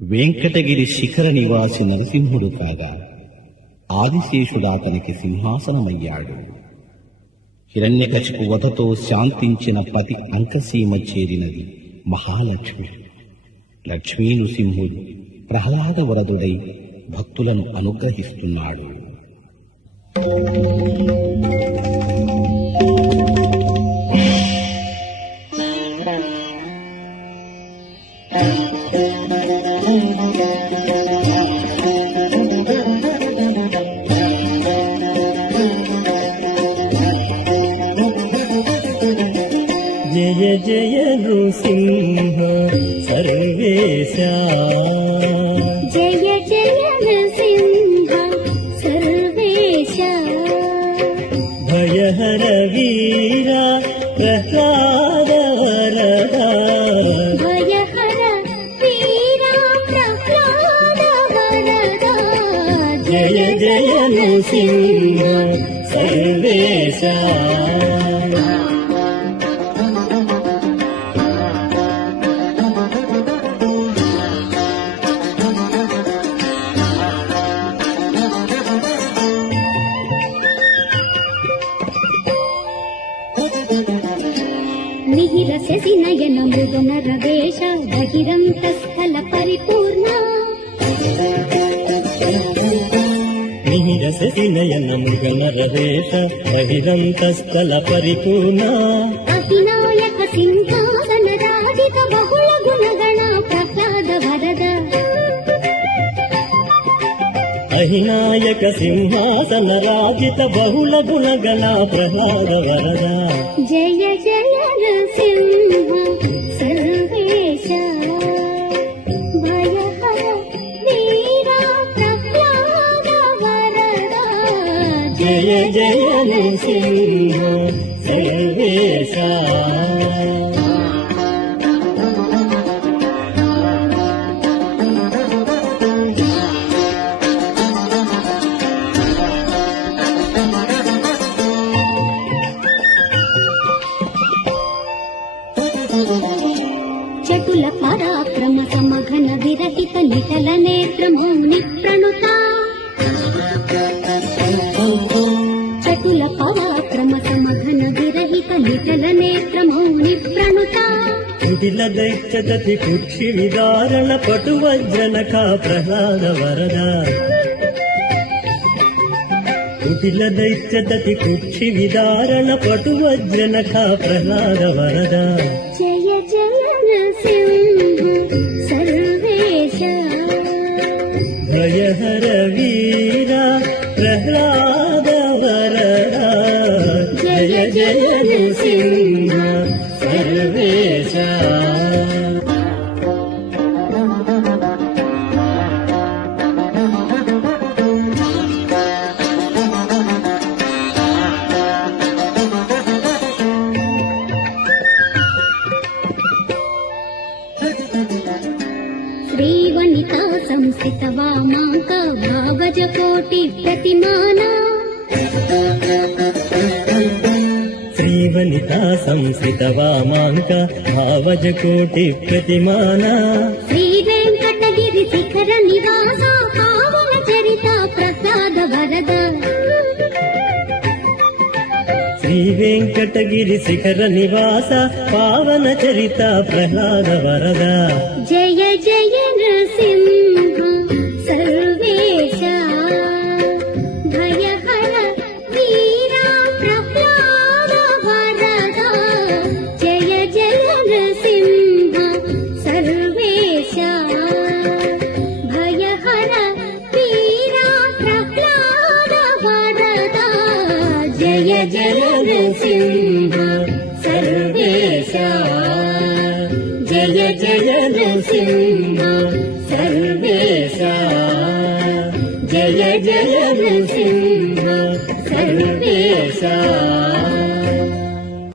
వెంకటగిరి శిఖర నివాసి నరసింహుడు కాగా ఆదిశేషుడాతనికి సింహాసనమయ్యాడు. హిరణ్యకశిపు వధతో శాంతించిన పతి అంకసీమ చేరినది మహాలక్ష్మి. లక్ష్మీనృసింహుడు ప్రహ్లాద వరదుడై భక్తులను అనుగ్రహిస్తున్నాడు. జయ జయ నృసింహ సర్వేశ, జయ జయ నృసింహ సర్వేశ, భయహర వీర ప్రహ్లాద వరద, భయహర వీర ప్రహ్లాద వరద, జయ జయ నృసింహ సర్వేశ. మిహిర శశి నయన మృదున రవేశ, బహిరంతస్థల పరిపూర్ణ, మిహిర శశి నయన మృగన రవేశ, బహిరంతస్థల పరిపూర్ణ, అభినాయక సింహాసన రాజిత బహుళ గుణగణ ప్రహ్లాద వరద, అహినాయక సింహాసన రాజిత బహుళ గుణగణ ప్రహ్లాద వరద, జయ జయ నృసింహ సర్వేశ, భయహర వీర ప్రహ్లాద వరద, జయ జయ నృసింహ సర్వేశ. చటుల పరాక్రమ సమఘన విరహిత నిటల నేత్ర మౌని ప్రణుత, చటుల పరాక్రమ సమఘన విరహిత నిటల నేత్ర మౌని ప్రణుత, కుటిల దైత్యదతి కుక్షి విదారణ పటు వజ్రనఖ ప్రహ్లాద వరద, కుటిల దైత్యదతి కుక్షి విదారణ పటు వజ్రనఖ ప్రహ్లాద వరద, జయ జయ నృసింహ సర్వేశ, భయహర వీర ప్రహ్లాద వరద, జయ జయ నృసింహ సర్వేశ. శ్రీవనితా సంస్థిత వామాంక భావజ కోటి ప్రతిమాన, శ్రీవనితా సంస్థిత వామాంక భావజ కోటి ప్రతిమాన, శ్రీ వెంకటగిరి శిఖర నివాస పావన చరిత ప్రసాద వరద, శ్రీ వెంకటగిరి శిఖర నివాస పావన చరిత ప్రహ్లాద వరద, జయ జయ నృసింహ సర్వేశ, భయహర వీర ప్రహ్లాద వరద, జయ జయ నృసింహ సర్వేశ, భయహర వీర ప్రహ్లాద వరద, జయ జయ నృసింహ సర్వేశ, జయ జయ నృసింహ సర్వేశ, జయ జయ నృసింహ సర్వేశ.